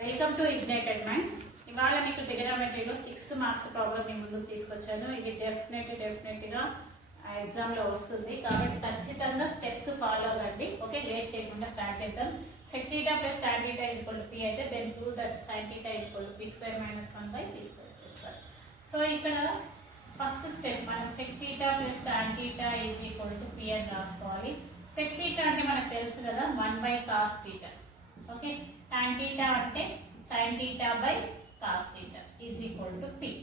Welcome to ignited minds. ఇవాళ మీకు ట్రిగనోమెట్రీలో 6 marks problem మీ ముందుకు తీసుకొచ్చాను. ఇది డెఫినెట్గా ఎగ్జామ్లో వస్తుంది కాబట్టి ఖచ్చితంగా స్టెప్స్ ఫాలో అవ్వండి. ఓకే, లేట్ చేయకుండా స్టార్ట్ చేద్దాం. sec θ plus tan θ p అయితే then prove that sin θ p square minus 1 by p square plus 1. So ఇక్కడ ఫస్ట్ స్టెప్ మనం sec θ plus tan θ p అని రాసుకోవాలి. sec θ అంటే మనకు తెలుసు కదా 1 by cos θ. ఓకే, tan θ అంటే sin θ by cos θ p.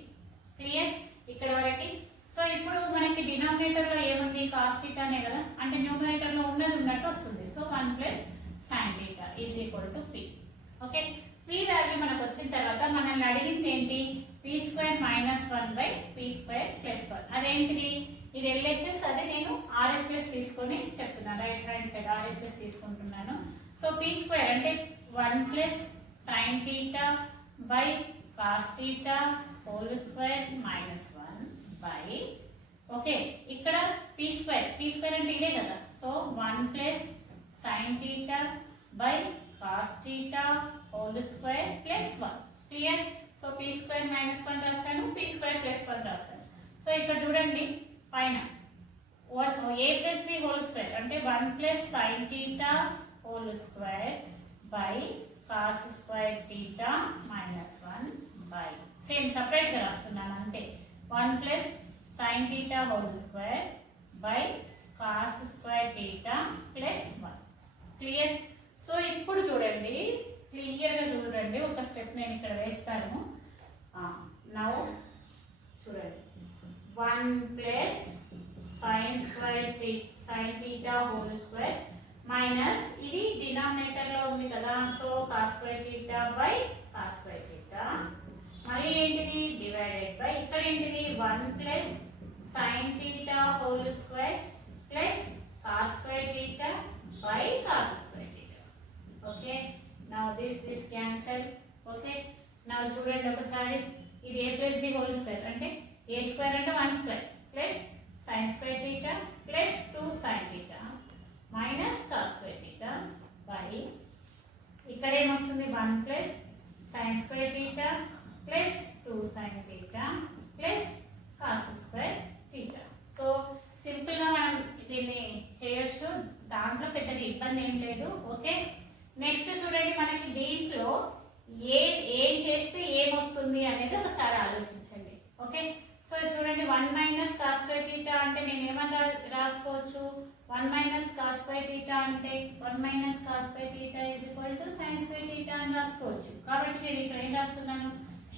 Clear ఇక్కడ వరకు? సో ఇప్పుడు మనకి డినామినేటర్లో ఏముంది? cos θ అనే కదా, అంటే న్యూమరేటర్లో ఉన్నది ఉన్నట్టు వస్తుంది. So 1 plus sin θ p. Okay, p value మనకు వచ్చిన తర్వాత మనల్ని అడిగింది ఏంటి? p square minus 1 by p square plus 1. అదేంటిది? ఇది LHS, అదే నేను RHS తీసుకొని చెప్తున్నాను. రైట్ హ్యాండ్ సైడ్ RHS తీసుకుంటున్నాను. సో p స్క్వేర్ అంటే 1 plus sin θ by cos θ whole square minus 1 by, okay ఇక్కడ p స్క్వేర్ అంటే ఇదే కదా. So 1 plus sin θ by cos θ whole square plus 1. Clear? So p square minus 1 రాశాను, p square plus 1 రాశాను. So ఇక్కడ చూడండి పైన a plus b whole square అంటే 1 plus sin θ whole square by cos square θ minus 1 by, same సపరేట్గా రాస్తున్నాను అంతే, 1 plus sin θ whole square by cos square θ plus 1. Clear? So ఇప్పుడు చూడండి, క్లియర్గా చూడండి, ఒక స్టెప్ నేను ఇక్కడ వేస్తాను. నౌ చూడండి, 1 plus sin θ whole square minus, ఇది డినామినేటర్లో ఉంది కదా, so cos square θ by cos square θ, మళ్ళీ ఏంటిది డివైడెడ్ బై, ఇక్కడ ఏంటిది 1 plus sin θ whole square plus cos square θ by cos square θ. Okay, now this cancel. Okay, now చూడండి ఒకసారి, ఇది a plus b whole square అంటే a స్క్వేర్ అంటే 1 square plus sin square θ plus 2 sin θ minus cos square θ by, ఇక్కడ ఏమొస్తుంది 1 plus sin square θ plus 2 sin θ plus cos square θ. So సింపుల్గా మనం దీన్ని చేయొచ్చు, దాంట్లో పెద్దగా ఇబ్బంది ఏం లేదు. ఓకే, నెక్స్ట్ చూడండి, మనకి దీంట్లో ఏం చేస్తే ఏమొస్తుంది అనేది ఒకసారి ఆలోచించండి. ఓకే, సో చూడండి 1 మైనస్ cos స్క్వేర్ θ అంటే నేను ఏమని రాసుకోవచ్చు? 1 మైనస్ cos స్క్వేర్ θ అంటే 1 minus cos square θ sin square θ అని రాసుకోవచ్చు. కాబట్టి నేను ఇక్కడ ఏం రాస్తున్నాను?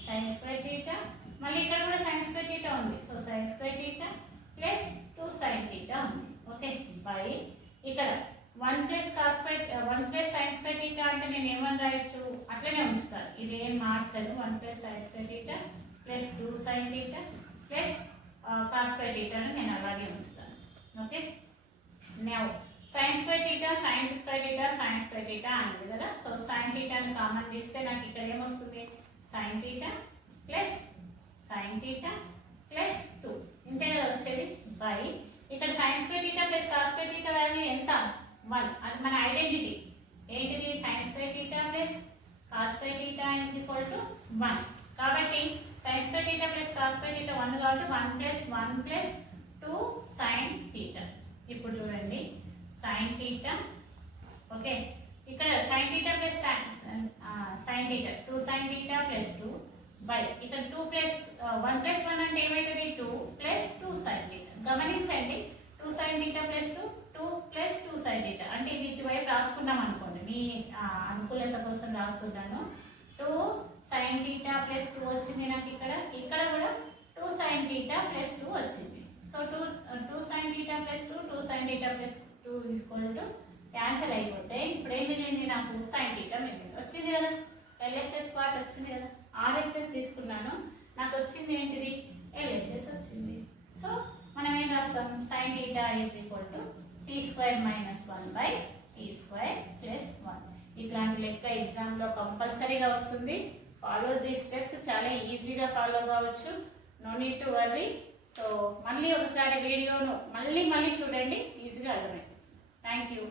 sin స్క్వేర్ θ, మళ్ళీ ఇక్కడ కూడా sin స్క్వేర్ θ ఉంది. So sin square θ plus 2 sin θ ఉంది. ఓకే, బై ఇక్కడ 1 ప్లస్ sin స్క్వేర్ θ అంటే నేను ఏమని రాయొచ్చు? అట్లనే ఉంచుతాను, ఇది ఏం మార్చదు. 1 plus sin square θ plus 2 sin θ plus cos square θ అని నేను అలాగే ఉంచుతాను. Okay, now sin square θ sin square θ అనేది కదా. సో sin θ ని కామన్ తీస్తే నాకు ఇక్కడ ఏమొస్తుంది? sin θ ప్లస్ sin θ ప్లస్ 2, ఇంతే కదా వచ్చేది, బై ఇక్కడ sin square θ plus cos square θ value ఎంత? 1. అది మన ఐడెంటిటీ ఏంటిది? sin square θ plus cos square θ 1. కాబట్టి sin square θ plus cos square θ 1 కాబట్టి 1 ప్లస్ 2 sin θ. ఇప్పుడు చూడండి sin θ, ఓకే ఇక్కడ sin θ plus sin θ 2 sin θ plus 2 by, ఇక్కడ 2 ప్లస్ 1 ప్లస్ 1 అంటే ఏమవుతుంది? 2 ప్లస్ 2 sin θ. గమనించండి, 2 sin θ ప్లస్ 2 ప్లస్ 2 sin θ అంటే ఇది ఇటువైపు రాసుకున్నాం అనుకోండి, మీ అనుకూలత కోసం రాస్తున్నాను. 2 sin θ ప్లస్ 2 వచ్చింది నాకు ఇక్కడ కూడా 2 sin θ ప్లస్ 2 వచ్చింది. So 2 sin θ plus 2 sin θ plus 2 cancel అయిపోతే ఇప్పుడు ఏం మిగిలింది? నాకు sin θ మిగిలింది. వచ్చింది కదా, LHS పార్ట్ వచ్చింది కదా. RHS తీసుకున్నాను, నాకు వచ్చింది ఏంటిది? LHS వచ్చింది. సో మనం ఏం రాస్తాం? sin θ p square minus 1 by p square plus 1. ఇట్లాంటి లెక్క ఎగ్జామ్లో కంపల్సరీగా వస్తుంది. ఫాలో దీస్ స్టెప్స్, చాలా ఈజీగా ఫాలో కావచ్చు, no need to worry. So మళ్ళీ ఒకసారి వీడియోను మళ్ళీ చూడండి, ఈజీగా అర్థమవుతుంది. Thank you.